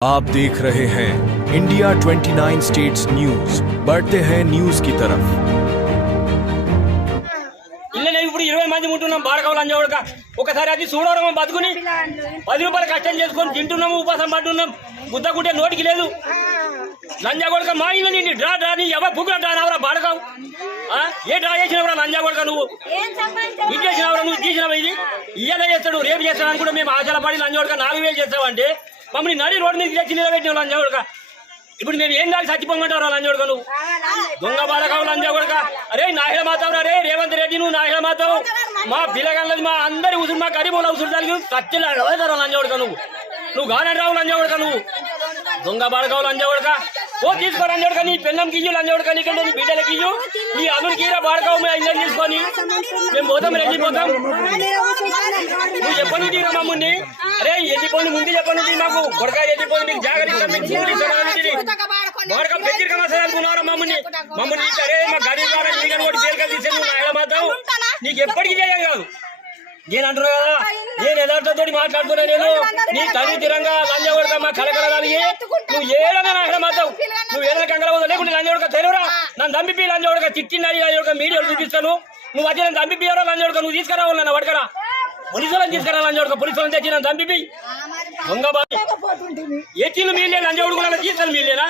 आप देख रहे हैं इंडिया 29 स्टेट्स न्यूज। बढ़ते हैं न्यूज की तरफ। ఇప్పుడు 20 మంది ఉంటున్నాం బాడకావు లంజావుడక ఒకసారి అది చూడవరం బతుకుని 10 రూపాయలు కష్టం చేసుకొని తింటున్నాము ఉపాసం పడుతున్నాం గుద్దకుంటే నోటికి లేదు లంజాగొడక మా ఇల్లు నిన్ను డ్రా డ్రా నీ ఎవ బుక్ డ్రా నవరా బాడకావు ఏ డ్రా చేసినవరా లంజాగొడక నువ్వు ఇది చేసినవరా నువ్వు తీసినవా ఇది ఇయ్యాల చేస్తాడు రేపు చేస్తాడు అనుకుంటే మేము ఆశల పడి లంజాగొడక 4000 చేస్తావంటే మమ్మల్ని నడి రోడ్డు మీద తెచ్చి నిలబెట్టినావు లంజాగొడక ఇప్పుడు మేము ఏం దాకా చచ్చిపోమంటారా లంజాగొడక నువ్వు దొంగ బాలకావు లంజాగొడక అరే నాహిల మాతావు రే రేవంత్ రెడ్డి నువ్వు నాహిల మాతావు మా పిల్లగాళ్ళది మా అందరి ఉసురు మా గరీబుల ఉసురు తల్లి సత్యలా లంజాగొడక నువ్వు గానే రావు లంజాగొడక నువ్వు దొంగ బాలకావు లంజాగొడక ఓ తీసుకో లంజాగొడక నీ పెన్నం గియ్యు లంజాగొడక నీకంటే నీ బిడ్డలకి ఇయ్యు నీ అల్లుడికి బాడకావు మేము ఇల్లు తీసుకొని మేము పోతాం వెళ్ళిపోతాం నువ్వు చెప్పను తీరా మమ్మల్ని అరే వెళ్ళిపోయి ముందు చెప్పను మాకు కొడక వెళ్ళిపోయి నీకు జాగ్రత్త బాడక పెంచిరు కమసా అనుకున్నారా మమ్మల్ని సరే మా గడి ద్వారా నీకని కూడా తేలికలు తీసే నువ్వు నాయన మాతావు నీకు ఎప్పటికీ చేయం కాదు నేను అంటున్నా కదా నేను ఎదార్థతో మాట్లాడుతున్నా నేను నీ తల్లి తిరంగా లంజాగొడక మా కలకలగాలిగి నువ్వు ఏదైనా నాయన మాతావు నువ్వు ఏదైనా కంగలవద్దు లేకుంటే లంజాగొడక తెలియరా నన్ను దంపిపి లంజాగొడక తిట్టిందని లంజాగొడక మీడియాలో చూపిస్తాను నువ్వు వచ్చి నన్ను దంపిపియరా లంజాగొడక నువ్వు తీసుకురావాలి నన్ను పడకరా పోలీసులను తీసుకురా లంజాగొడక పోలీసులను తెచ్చి నన్ను దంపిపి దొంగ ఎత్తిలు మీలే లంజాగొడకుల తీసుకొని మీలేనా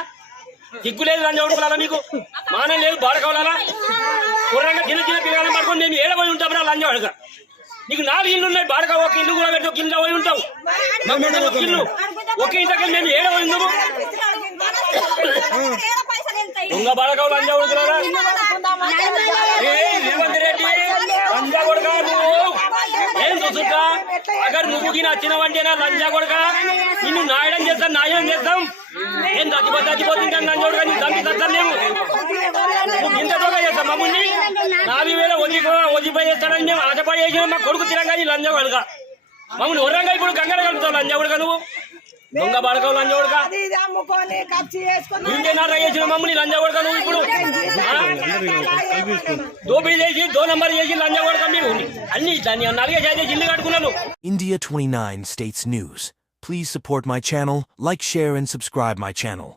సిగ్గులేదు లంజాగొడకుల మీకు మానం లేదు బాడకవలాలా కుర్రంగా చిన్న చిన్న పిల్లలను పడుకొని మేము ఏడబోయి ఉంటాం రా లంజాగొడక నీకు 4 ఇల్లు ఉన్నాయి బాడక ఒక ఇల్లు కూడా పెట్టి ఒక ఇల్లు పోయి ఉంటావు ఒక ఇల్లు ఒక ఇంతకీ మేము ఏడబోయి ఉన్నాము దొంగ బాడకావు లంజాగొడకులారా రేవంత్ రెడ్డి లంజాగొడక నువ్వు ఏం చూసుకుంటా అక్కడ నువ్వు వచ్చినవంటే నా లంజాగొడక నిన్ను నాయడం చేస్తాం నాయనం చేస్తాం ఏం చచ్చిపోతుంటాను లంజాగొడక నీ తండ్రి సత్తాం లేవు నువ్వు ఇంత దొంగ చేస్తాం మమ్మల్ని 4000 వదిలిపోయి చేస్తానని మేము ఆశపడి చేసిన మా కొడుకు తిరంగా లంజాగొడక మమ్మల్ని ఉర్రంగా ఇప్పుడు గంగడ కలుపుతావు లంజాగొడక నువ్వు దొంగ బాడకావు లంజాగొడక ఇంకేనారా చేసిన మమ్మల్ని లంజాగొడక నువ్వు ఇప్పుడు దోపిడీ చేసి 2 నంబర్ చేసి లంజాగొడక మీరు అన్ని దాన్ని 4 చేసి ఇల్లు కట్టుకున్నాను. India 29 States News. Please support my channel, like, share and subscribe my channel.